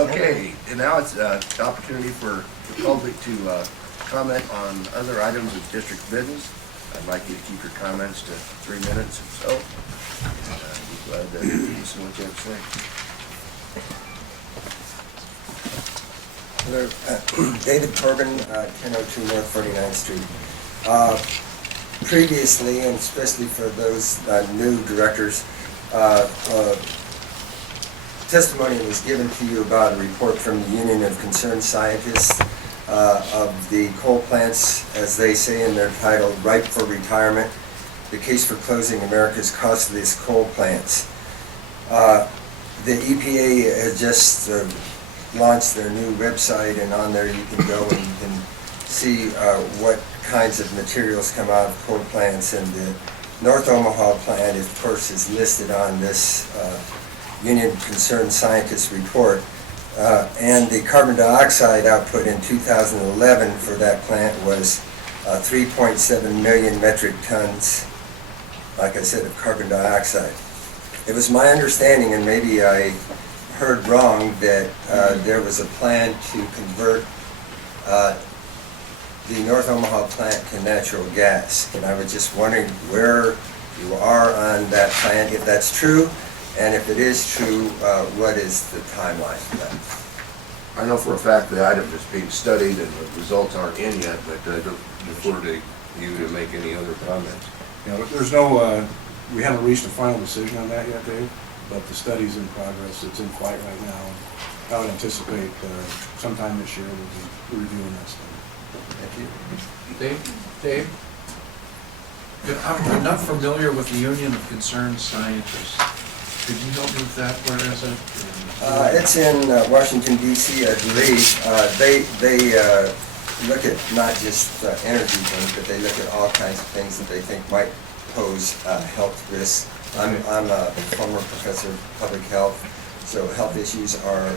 Okay, and now it's the opportunity for the public to comment on other items of district business. I'd like you to keep your comments to 3 minutes or so. I'd be glad to listen to what you have to say. Hello, David Corbin, 1002 North 49th Street. Previously, and especially for those new directors, testimony was given to you about a report from the Union of Concerned Scientists of the coal plants, as they say in their title, Ripe for Retirement, the case for closing America's costliest coal plants. The EPA has just launched their new website, and on there you can go and you can see what kinds of materials come out of coal plants, and the North Omaha plant, of course, is listed on this Union Concerned Scientists report. And the carbon dioxide output in 2011 for that plant was 3.7 million metric tons, like I said, of carbon dioxide. It was my understanding, and maybe I heard wrong, that there was a plan to convert the North Omaha plant to natural gas. And I was just wondering where you are on that plan, if that's true, and if it is true, what is the timeline for that? I know for a fact the item is being studied and the results aren't in yet, but I defer to you to make any other comments. Yeah, there's no, we haven't reached a final decision on that yet, Dave, but the study's in progress. It's in flight right now. And I would anticipate sometime this year we'll be reviewing that study. Thank you. Dave? I'm not familiar with the Union of Concerned Scientists. Could you help me with that? Where is it? It's in Washington, D.C., I believe. They look at not just energy things, but they look at all kinds of things that they think might pose health risks. I'm a former professor of public health, so health issues are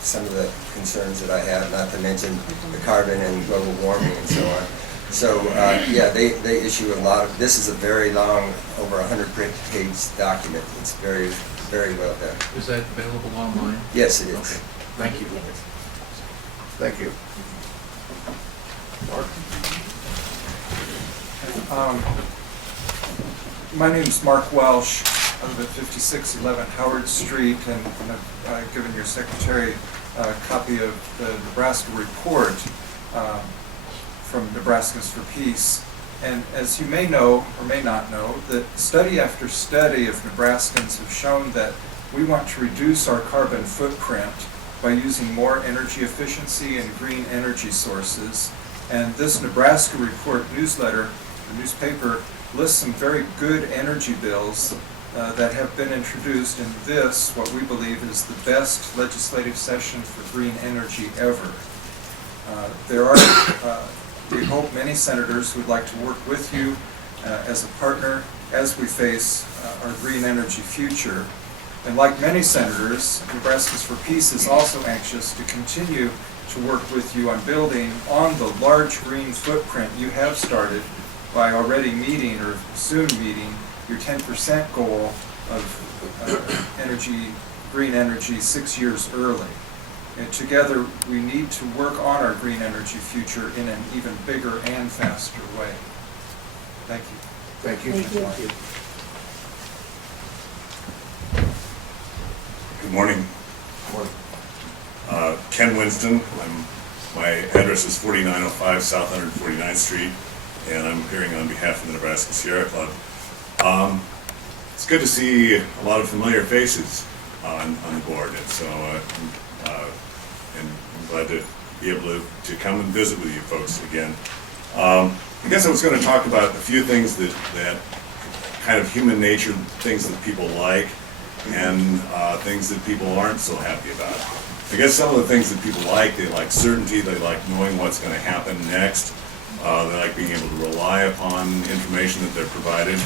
some of the concerns that I have, not to mention the carbon and global warming and so on. So yeah, they issue a lot of, this is a very long, over 100-page document. It's very, very well done. Is that available online? Yes, it is. Okay. Thank you. Thank you. Mark? My name is Mark Welsh. I live at 5611 Howard Street, and I've given your secretary a copy of the Nebraska report from Nebraskans for Peace. And as you may know or may not know, that study after study of Nebraskans have shown that we want to reduce our carbon footprint by using more energy efficiency and green energy sources. And this Nebraska report newsletter, the newspaper, lists some very good energy bills that have been introduced, and this, what we believe, is the best legislative session for green energy ever. There are, we hope, many senators who would like to work with you as a partner as we face our green energy future. And like many senators, Nebraskans for Peace is also anxious to continue to work with you on building on the large green footprint you have started by already meeting, or soon meeting, your 10% goal of green energy 6 years early. And together we need to work on our green energy future in an even bigger and faster way. Thank you. Thank you. Thank you. Good morning. Ken Winston. My address is 4905 South 149th Street, and I'm appearing on behalf of the Nebraska Sierra Club. It's good to see a lot of familiar faces on the board, and so and I'm glad to be able to come and visit with you folks again. I guess I was going to talk about a few things that kind of human nature, things that people like, and things that people aren't so happy about. I guess some of the things that people like, they like certainty, they like knowing what's going to happen next, they like being able to rely upon information that they're provided,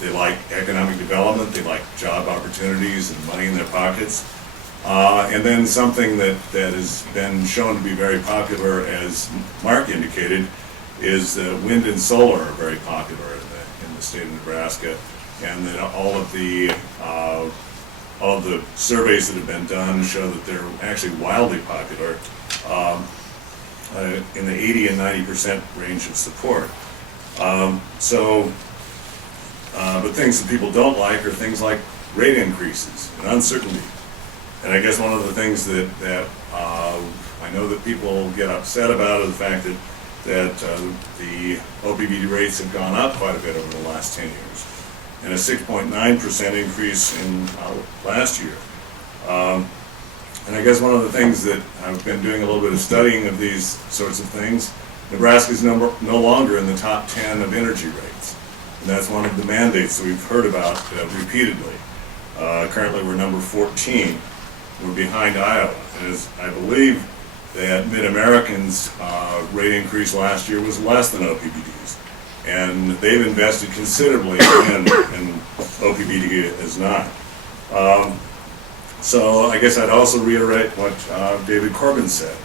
they like economic development, they like job opportunities and money in their pockets, and then something that has been shown to be very popular, as Mark indicated, is wind and solar are very popular in the state of Nebraska, and that all of the of the surveys that have been done show that they're actually wildly popular, in the 80 and 90% range of support. But things that people don't like are things like rate increases and uncertainty. And I guess one of the things that I know that people get upset about is the fact that the OPPD rates have gone up quite a bit over the last 10 years, and a 6.9% increase in last year. And I guess one of the things that I've been doing a little bit of studying of these sorts of things, Nebraska's no longer in the top 10 of energy rates. And that's one of the mandates that we've heard about repeatedly. Currently we're number 14. We're behind Iowa. And as I believe that Mid-American's rate increase last year was less than OPPD's. And they've invested considerably in OPPD is not. So I guess I'd also reiterate what David Corbin said.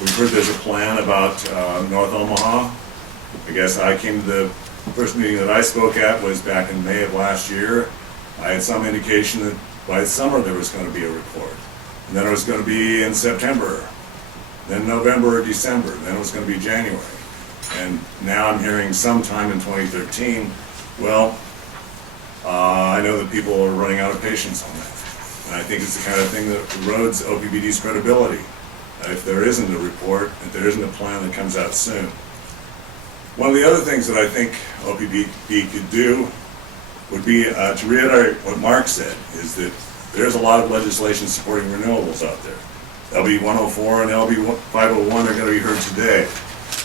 We've heard there's a plan about North Omaha. I guess I came to the first meeting that I spoke at was back in May of last year. I had some indication that by summer there was going to be a report. And then it was going to be in September, then November or December, then it was going to be January. And now I'm hearing sometime in 2013. Well, I know that people are running out of patience on that. And I think it's the kind of thing that erodes OPPD's credibility. If there isn't a report, if there isn't a plan that comes out soon. One of the other things that I think OPPD could do would be to reiterate what Mark said, is that there's a lot of legislation supporting renewables out there. LB 104 and LB 501 are going to be heard today.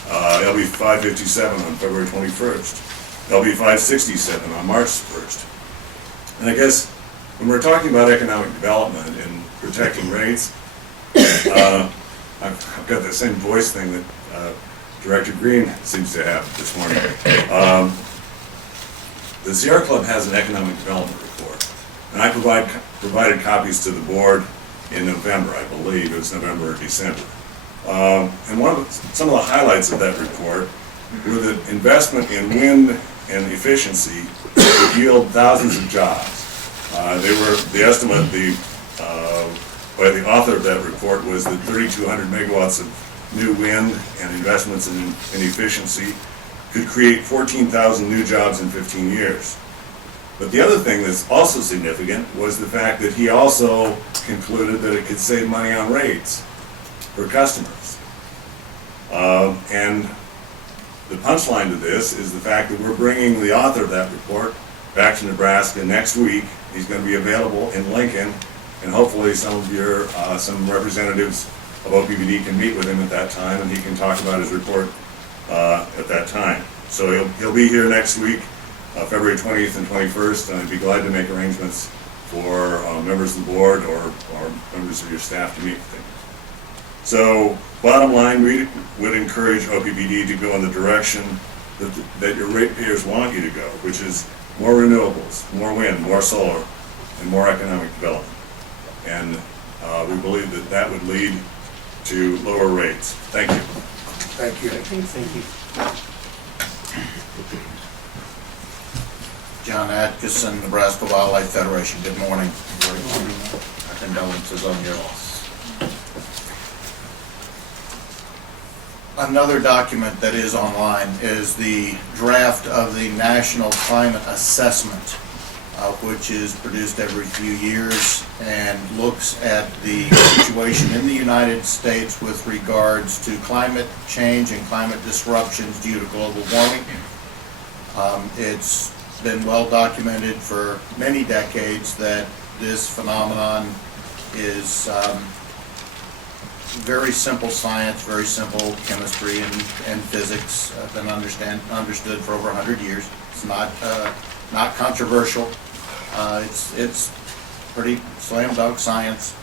LB 557 on February 21st. LB 567 on March 1st. And I guess when we're talking about economic development and protecting rates, I've got that same voice thing that Director Green seems to have this morning. The Sierra Club has an economic development report, and I provided copies to the board in November, I believe. It was November or December. And some of the highlights of that report were that investment in wind and efficiency would yield thousands of jobs. The estimate by the author of that report was that 3,200 megawatts of new wind and investments in efficiency could create 14,000 new jobs in 15 years. But the other thing that's also significant was the fact that he also concluded that it could save money on rates for customers. And the punchline to this is the fact that we're bringing the author of that report back to Nebraska next week. He's going to be available in Lincoln, and hopefully some representatives of OPPD can meet with him at that time, and he can talk about his report at that time. So he'll be here next week, February 20th and 21st, and I'd be glad to make arrangements for members of the board or members of your staff to meet with him. So bottom line, we would encourage OPPD to go in the direction that your ratepayers want you to go, which is more renewables, more wind, more solar, and more economic development. And we believe that that would lead to lower rates. Thank you. Thank you. Thank you. John Atkinson, Nebraska Wildlife Federation. Good morning. Our condolences on your loss. Another document that is online is the draft of the National Climate Assessment, which is produced every few years and looks at the situation in the United States with regards to climate change and climate disruptions due to global warming. It's been well documented for many decades that this phenomenon is very simple science, very simple chemistry and physics, been understood for over 100 years. It's not controversial. It's pretty slam dunk science.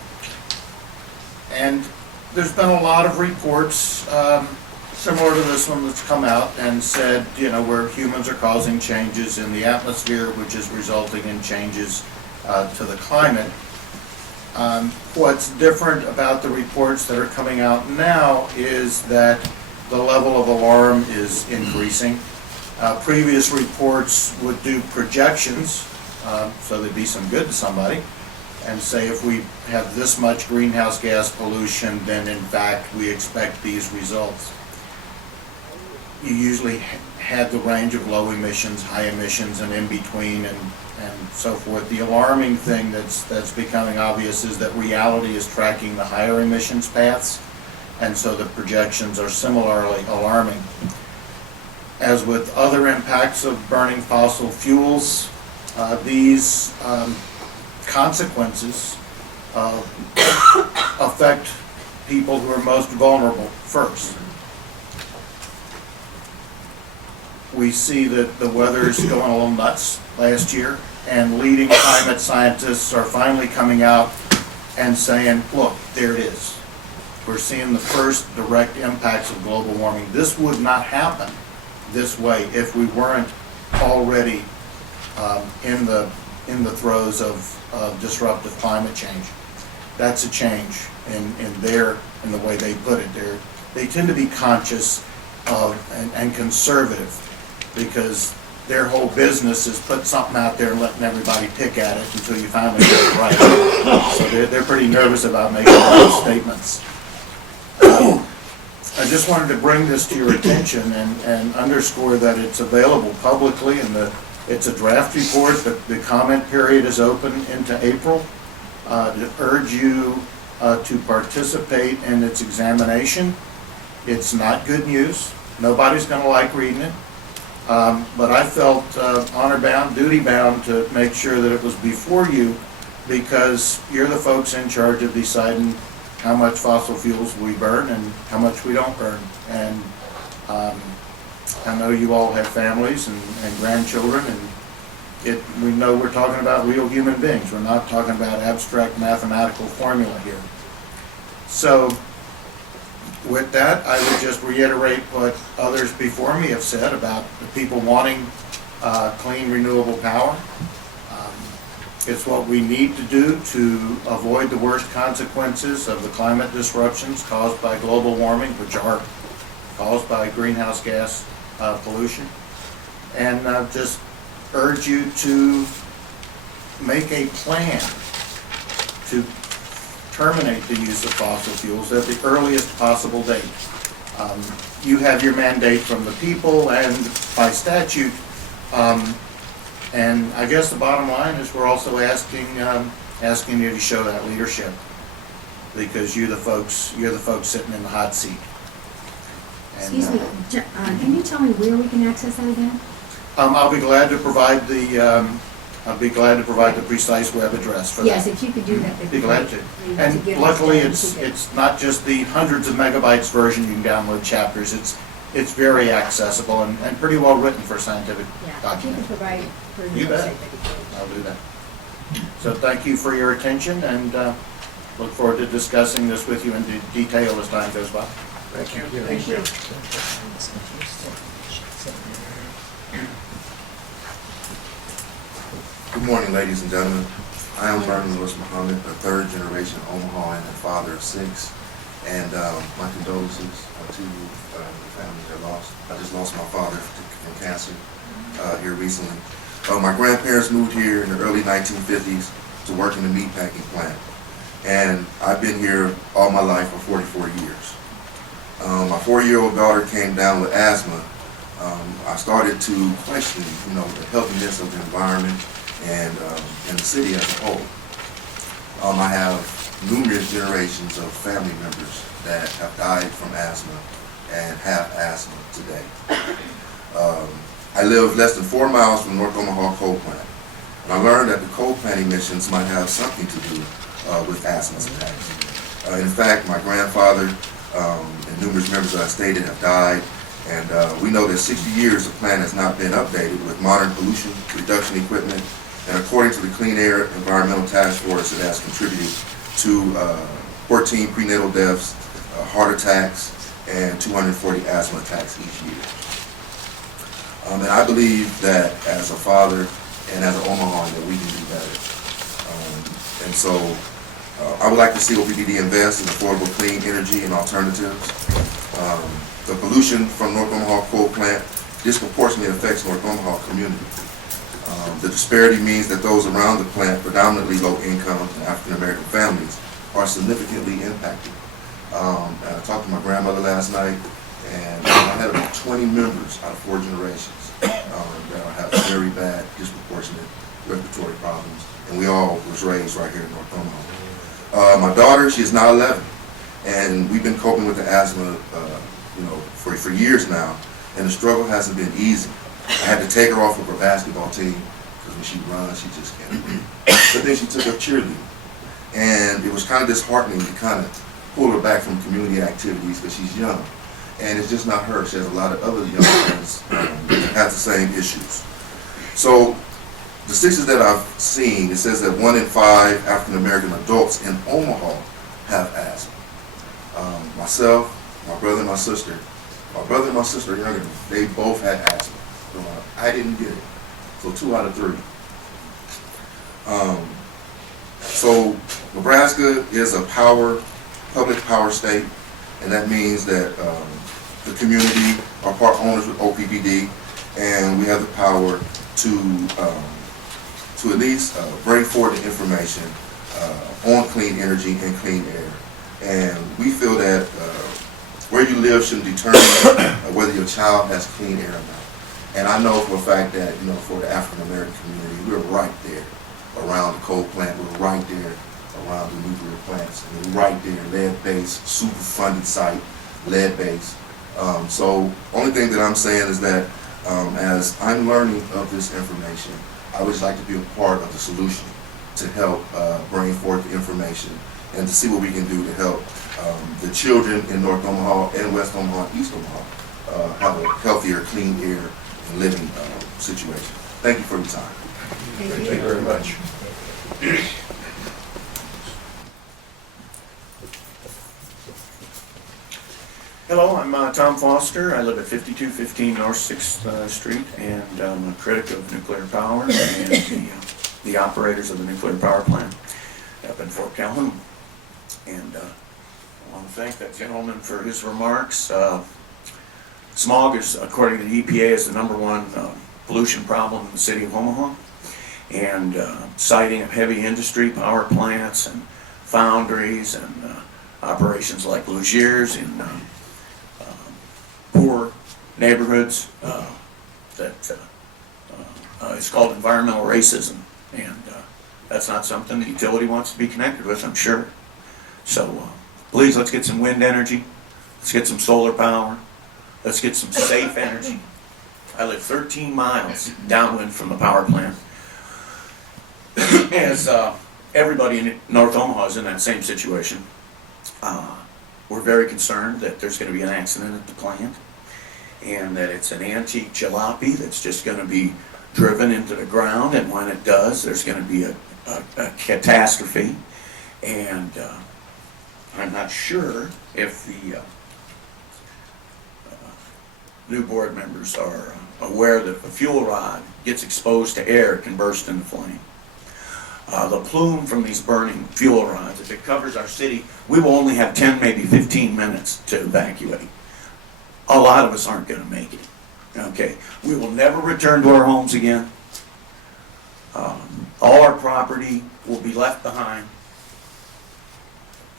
And there's been a lot of reports similar to this one that's come out and said, you know, where humans are causing changes in the atmosphere, which is resulting in changes to the climate. What's different about the reports that are coming out now is that the level of alarm is increasing. Previous reports would do projections, so they'd be some good to somebody, and say if we have this much greenhouse gas pollution, then in fact we expect these results. You usually had the range of low emissions, high emissions, and in between, and so forth. The alarming thing that's becoming obvious is that reality is tracking the higher emissions paths, and so the projections are similarly alarming. As with other impacts of burning fossil fuels, these consequences affect people who are most vulnerable first. We see that the weather's going a little nuts last year, and leading climate scientists are finally coming out and saying, look, there it is. We're seeing the first direct impacts of global warming. This would not happen this way if we weren't already in the throes of disruptive climate change. That's a change in the way they put it. They tend to be conscious of and conservative, because their whole business is put something out there and letting everybody pick at it until you finally get it right. So they're pretty nervous about making those statements. I just wanted to bring this to your attention and underscore that it's available publicly, and it's a draft report, but the comment period is open into April. To urge you to participate in its examination. It's not good news. Nobody's going to like reading it. But I felt honor-bound, duty-bound to make sure that it was before you, because you're the folks in charge of deciding how much fossil fuels we burn and how much we don't burn. And I know you all have families and grandchildren, and we know we're talking about real human beings. We're not talking about abstract mathematical formula here. So with that, I would just reiterate what others before me have said about the people wanting clean, renewable power. It's what we need to do to avoid the worst consequences of the climate disruptions caused by global warming, which are caused by greenhouse gas pollution. And just urge you to make a plan to terminate the use of fossil fuels at the earliest possible date. You have your mandate from the people and by statute, and I guess the bottom line is we're also asking you to show that leadership, because you're the folks sitting in the hot seat. And, Excuse me, can you tell me where we can access that again? I'll be glad to provide the precise web address for that. Yes, if you could do that. that'd Be glad to. And give us luckily, that, it's not just the hundreds of megabytes version you can download chapters. It's very accessible and pretty well written for scientific Yeah, if you could documents. provide it for the You bet. website, that'd be great. I'll do that. So thank you for your attention, and look forward to discussing this with you in detail as time goes by. Thank you. Thank you. Good morning, ladies and gentlemen. I am Vernon Lewis Muhammad, a third generation Omaha and a father of 6. And my condolences to the family that lost. I just lost my father from cancer here recently. My grandparents moved here in the early 1950s to work in the meatpacking plant. And I've been here all my life for 44 years. My 4-year-old daughter came down with asthma. I started to question, the healthiness of the environment and the city as a whole. I have numerous generations of family members that have died from asthma and have asthma today. I live less than 4 miles from North Omaha coal plant, and I learned that the coal plant emissions might have something to do with asthma attacks. In fact, my grandfather and numerous members that I stated have died, and we know that 60 years the plant has not been updated with modern pollution reduction equipment. And according to the Clean Air Environmental Task Force, it has contributed to 14 prenatal deaths, heart attacks, and 240 asthma attacks each year. And I believe that as a father and as an Omahan that we can do better. And so I would like to see OPPD invest in affordable clean energy and alternatives. The pollution from North Omaha coal plant disproportionately affects North Omaha community. The disparity means that those around the plant, predominantly low-income and African-American families, are significantly impacted. I talked to my grandmother last night, and I had about 20 members out of 4 generations that have very bad, disproportionate respiratory problems, and we all was raised right here in North Omaha. My daughter, she is now 11, and we've been coping with the asthma, for years now, and the struggle hasn't been easy. I had to take her off of her basketball team because when she runs, she just can't breathe. But then she took up cheerleading, and it was kind of disheartening to kind of pull her back from community activities because she's young, and it's just not her. She has a lot of other young friends that have the same issues. So the statistics that I've seen, it says that 1 in 5 African American adults in Omaha have asthma. Myself, my brother and my sister. My brother and my sister are younger than me. They both had asthma. I didn't get it. So 2 out of 3. So Nebraska is a public power state, and that means that the community are part owners with OPPD, and we have the power to at least bring forward the information on clean energy and clean air. And we feel that where you live shouldn't determine whether your child has clean air or not. And I know for a fact that, for the African American community, we're right there around the coal plant, we're right there around the nuclear plants, and we're right there, lead-based, super funded site, lead-based. So only thing that I'm saying is that as I'm learning of this information, I would just like to be a part of the solution to help bring forth the information and to see what we can do to help the children in North Omaha and West Omaha, East Omaha, have a healthier, clean air and living situation. Thank you for your time. Thank Thank you very much. Hello, I'm Tom Foster. I live at 5215 North 6th Street, and I'm a critic of nuclear power and the operators of the nuclear power plant up in Fort Calhoun. And I want to thank that gentleman for his remarks. Smog is, according to the EPA, is the #1 pollution problem in the city of Omaha. And citing of heavy industry, power plants and foundries and operations like Lugier's in poor neighborhoods it's called environmental racism, and that's not something the utility wants to be connected with, I'm sure. So please, let's get some wind energy, let's get some solar power, let's get some safe energy. I live 13 miles downwind from the power plant. As everybody in North Omaha is in that same situation. We're very concerned that there's going to be an accident at the plant, and that it's an antique jalopy that's just going to be driven into the ground, and when it does, there's going to be a catastrophe. And I'm not sure if the new board members are aware that if a fuel rod gets exposed to air, it can burst into flame. The plume from these burning fuel rods, if it covers our city, we will only have 10, maybe 15 minutes to evacuate. A lot of us aren't going to make it. Okay, we will never return to our homes again. All our property will be left behind,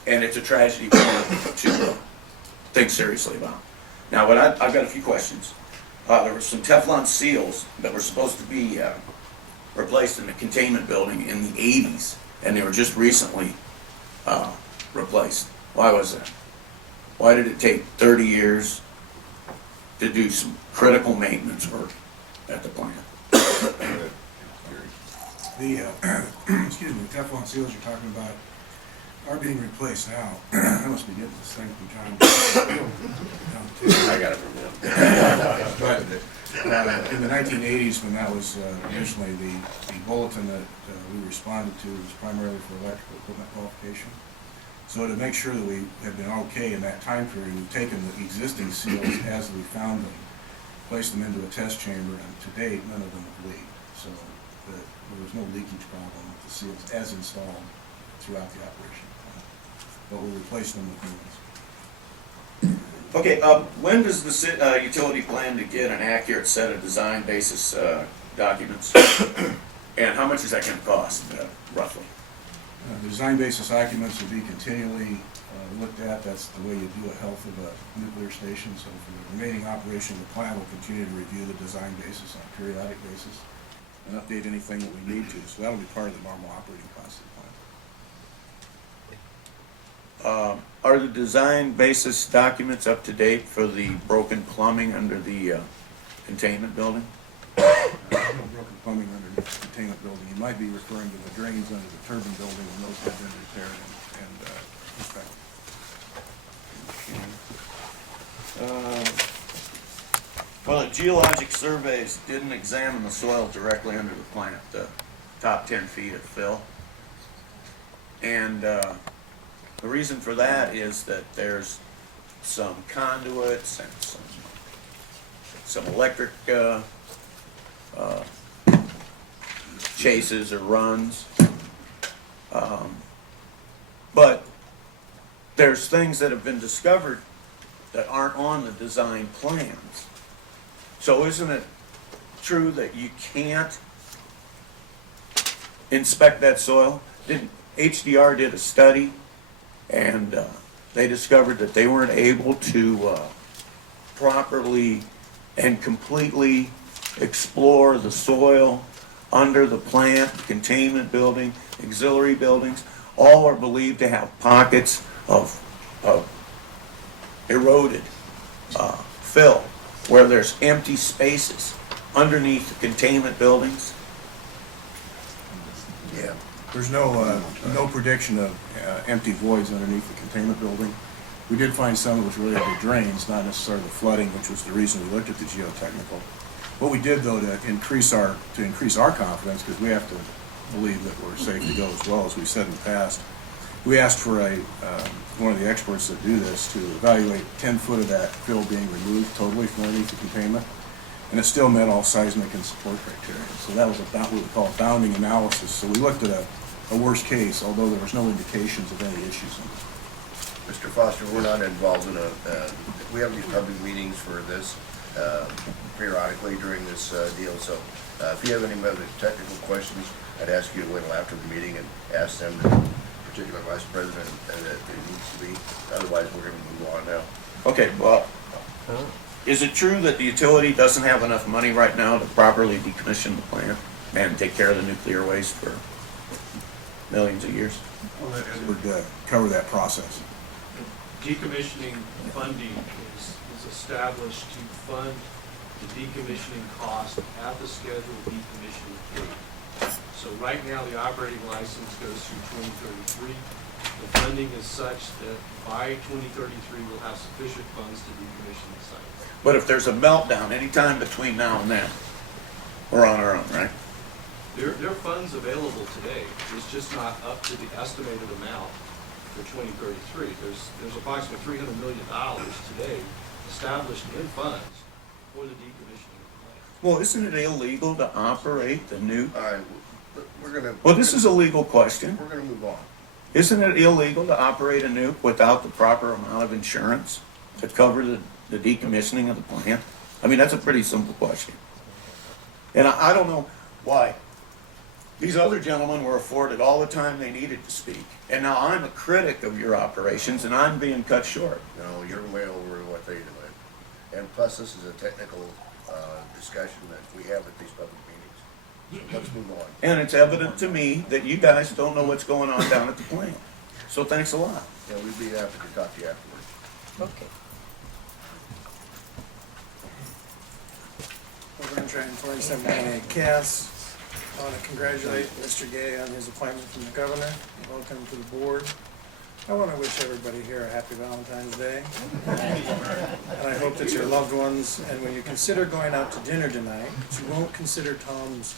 and it's a tragedy we want to think seriously about. Now, I've got a few questions. There were some Teflon seals that were supposed to be replaced in the containment building in the 80s, and they were just recently replaced. Why was that? Why did it take 30 years to do some critical maintenance work at the plant? The excuse me, the Teflon seals you're talking about are being replaced now. I must be getting this thing from John. I got it from him. But in the 1980s, when that was initially the bulletin that we responded to was primarily for electrical equipment qualification. So to make sure that we have been okay in that time period, we've taken the existing seals as we found them, placed them into a test chamber, and to date, none of them have leaked. So there was no leakage problem with the seals as installed throughout the operation. But we replaced them with new ones. Okay, when does the utility plan to get an accurate set of design basis documents? And how much is that gonna cost, roughly? The design basis documents will be continually looked at. That's the way you do a health of a nuclear station. So for the remaining operation of the plant, we'll continue to review the design basis on a periodic basis and update anything that we need to. So that'll be part of the normal operating cost of the plant. Are the design basis documents up to date for the broken plumbing under the containment building? No broken plumbing underneath the containment building. You might be referring to the drains under the turbine building, and those have been repaired and inspected. Well, the geologic surveys didn't examine the soil directly under the plant, the top 10 feet of fill. And the reason for that is that there's some conduits and some electric chases or runs. But there's things that have been discovered that aren't on the design plans. So isn't it true that you can't inspect that soil? HDR did a study, and they discovered that they weren't able to properly and completely explore the soil under the plant, containment building, auxiliary buildings. All are believed to have pockets of eroded fill, where there's empty spaces underneath the containment buildings. Yeah. There's no prediction of empty voids underneath the containment building. We did find some that was related to drains, not necessarily the flooding, which was the reason we looked at the geotechnical. What we did, though, to increase our confidence, because we have to believe that we're safe to go as well, as we said in the past, we asked for one of the experts that do this to evaluate 10 foot of that fill being removed totally from underneath the containment, and it still met all seismic and support criteria. So that was about what we call bounding analysis. So we looked at a worst case, although there was no indications of any issues in it. Mr. Foster, we're not involved in we have these public meetings for this periodically during this deal. So if you have any other technical questions, I'd ask you to wait until after the meeting and ask them, the particular vice president, that it needs to be. Otherwise, we're going to move on now. Okay, well, is it true that the utility doesn't have enough money right now to properly decommission the plant and take care of the nuclear waste for millions of years? Would cover that process. Decommissioning funding is established to fund the decommissioning cost at the scheduled decommissioning date. So right now, the operating license goes through 2033. The funding is such that by 2033, we'll have sufficient funds to decommission the site. But if there's a meltdown anytime between now and then, we're on our own, right? There are funds available today. It's just not up to the estimated amount for 2033. There's approximately $300 million today established in funds for the decommissioning of the plant. Well, isn't it illegal to operate the nuke? All right, we're going to. Well, this is a legal question. We're going to move on. Isn't it illegal to operate a nuke without the proper amount of insurance to cover the decommissioning of the plant? I mean, that's a pretty simple question. And I don't know why. These other gentlemen were afforded all the time they needed to speak. And now I'm a critic of your operations, and I'm being cut short. No, you're way over what they do. And plus, this is a technical discussion that we have at these public meetings. So let's move on. And it's evident to me that you guys don't know what's going on down at the plant. So thanks a lot. Yeah, we'd be happy to talk to you afterwards. Okay. Over in Trenton, 4798 Cass. I want to congratulate Mr. Gay on his appointment from the governor. Welcome to the board. I want to wish everybody here a happy Valentine's Day. And I hope that your loved ones, and when you consider going out to dinner tonight, that you won't consider Tom's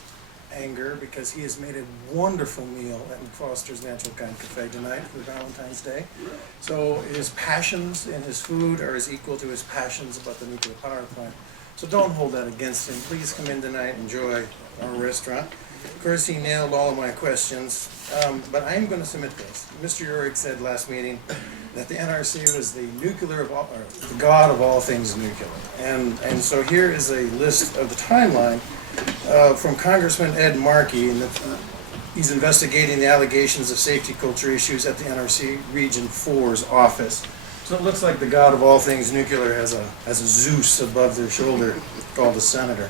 anger, because he has made a wonderful meal at McFoster's Natural Kind Cafe tonight for Valentine's Day. So his passions in his food are as equal to his passions about the nuclear power plant. So don't hold that against him. Please come in tonight and enjoy our restaurant. Of course, he nailed all of my questions, but I am going to submit this. Mr. Urick said last meeting that the NRC was the nuclear of all, or the god of all things nuclear. And so here is a list of the timeline from Congressman Ed Markey, and he's investigating the allegations of safety culture issues at the NRC Region 4's office. So it looks like the god of all things nuclear has a Zeus above their shoulder called a senator.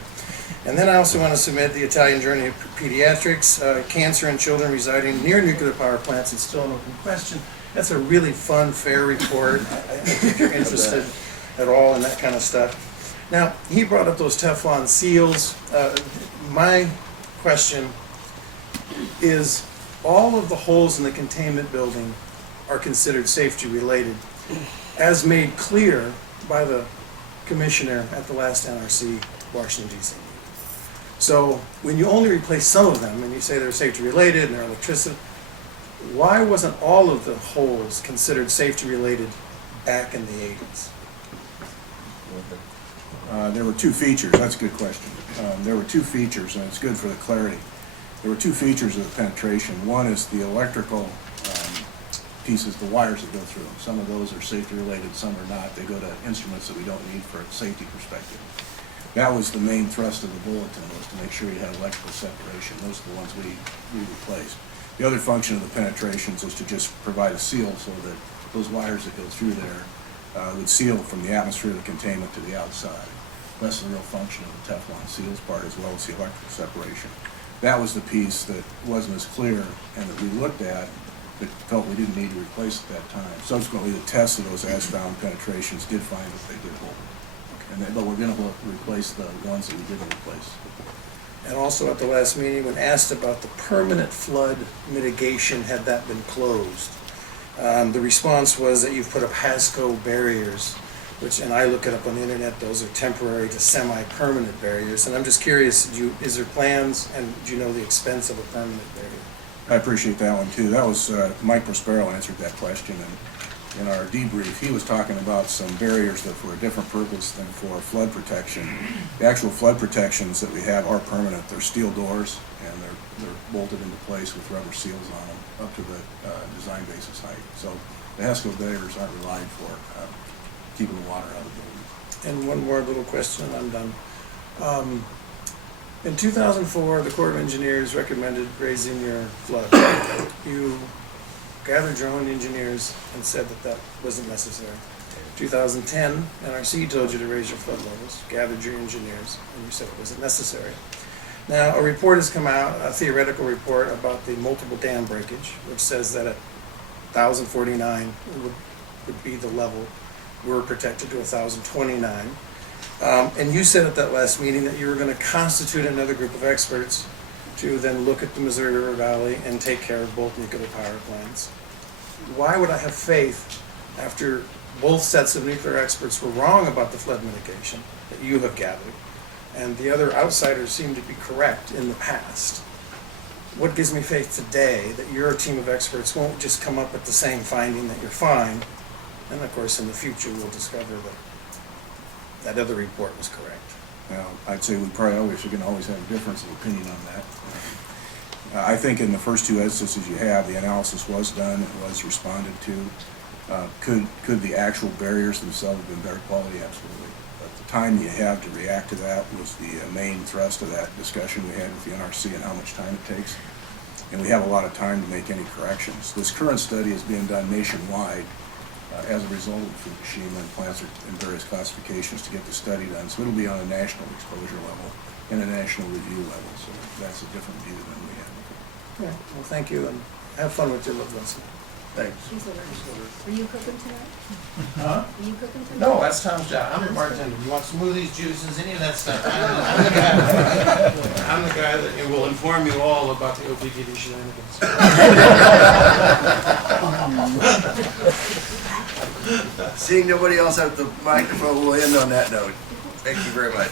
And then I also want to submit the Italian Journey of Pediatrics, cancer in children residing near nuclear power plants is still an open question. That's a really fun, fair report. If you're interested at all in that kind of stuff. Now, he brought up those Teflon seals. My question is, all of the holes in the containment building are considered safety related, as made clear by the commissioner at the last NRC Washington DC. So when you only replace some of them and you say they're safety related and they're electricity, why wasn't all of the holes considered safety related back in the 80s? There were two features, that's a good question. There were two features, and it's good for the clarity. There were two features of the penetration. One is the electrical pieces, the wires that go through them. Some of those are safety related, some are not. They go to instruments that we don't need for a safety perspective. That was the main thrust of the bulletin, was to make sure you had electrical separation. Those are the ones we replaced. The other function of the penetrations is to just provide a seal so that those wires that go through there would seal from the atmosphere of the containment to the outside. That's the real function of the Teflon seals part, as well as the electrical separation. That was the piece that wasn't as clear and that we looked at that felt we didn't need to replace at that time. Subsequently, the tests of those as-found penetrations did find that they did hold. But we're going to replace the ones that we didn't replace. And also at the last meeting, when asked about the permanent flood mitigation, had that been closed? The response was that you've put up HASCO barriers, which, and I look it up on the internet, those are temporary to semi-permanent barriers. And I'm just curious, is there plans, and do you know the expense of a permanent barrier? I appreciate that one too. That was, Mike Prospero answered that question, and in our debrief, he was talking about some barriers that for a different purpose than for flood protection. The actual flood protections that we have are permanent. They're steel doors, and they're bolted into place with rubber seals on them up to the design basis height. So the HASCO barriers aren't relied for keeping the water out of the building. And one more little question, and I'm done. In 2004, the Corps of Engineers recommended raising your flood. You gathered your own engineers and said that that wasn't necessary. 2010, NRC told you to raise your flood levels, gathered your engineers, and you said it wasn't necessary. Now, a report has come out, a theoretical report about the multiple dam breakage, which says that at 1,049 would be the level. We're protected to 1,029. And you said at that last meeting that you were going to constitute another group of experts to then look at the Missouri River Valley and take care of both nuclear power plants. Why would I have faith, after both sets of nuclear experts were wrong about the flood mitigation that you have gathered, and the other outsiders seem to be correct in the past? What gives me faith today that your team of experts won't just come up with the same finding that you're fine, and of course in the future we'll discover that that other report was correct? Now, I'd say we can always have a difference of opinion on that. I think in the first two instances you have, the analysis was done, it was responded to. Could the actual barriers themselves have been better quality? Absolutely. But the time you have to react to that was the main thrust of that discussion we had with the NRC and how much time it takes. And we have a lot of time to make any corrections. This current study is being done nationwide as a result of Fukushima, and plants are in various classifications to get the study done. So it'll be on a national exposure level and a national review level. So that's a different view than we have. Yeah, well, thank you, and have fun with your loved ones. Thanks. Are you cooking tonight? Huh? Are you cooking tonight? No, that's Tom's job. I'm the bartender. You want smoothies, juices, any of that stuff? I'm the guy that will inform you all about the OPPD shenanigans. Seeing nobody else at the microphone, we'll end on that note. Thank you very much.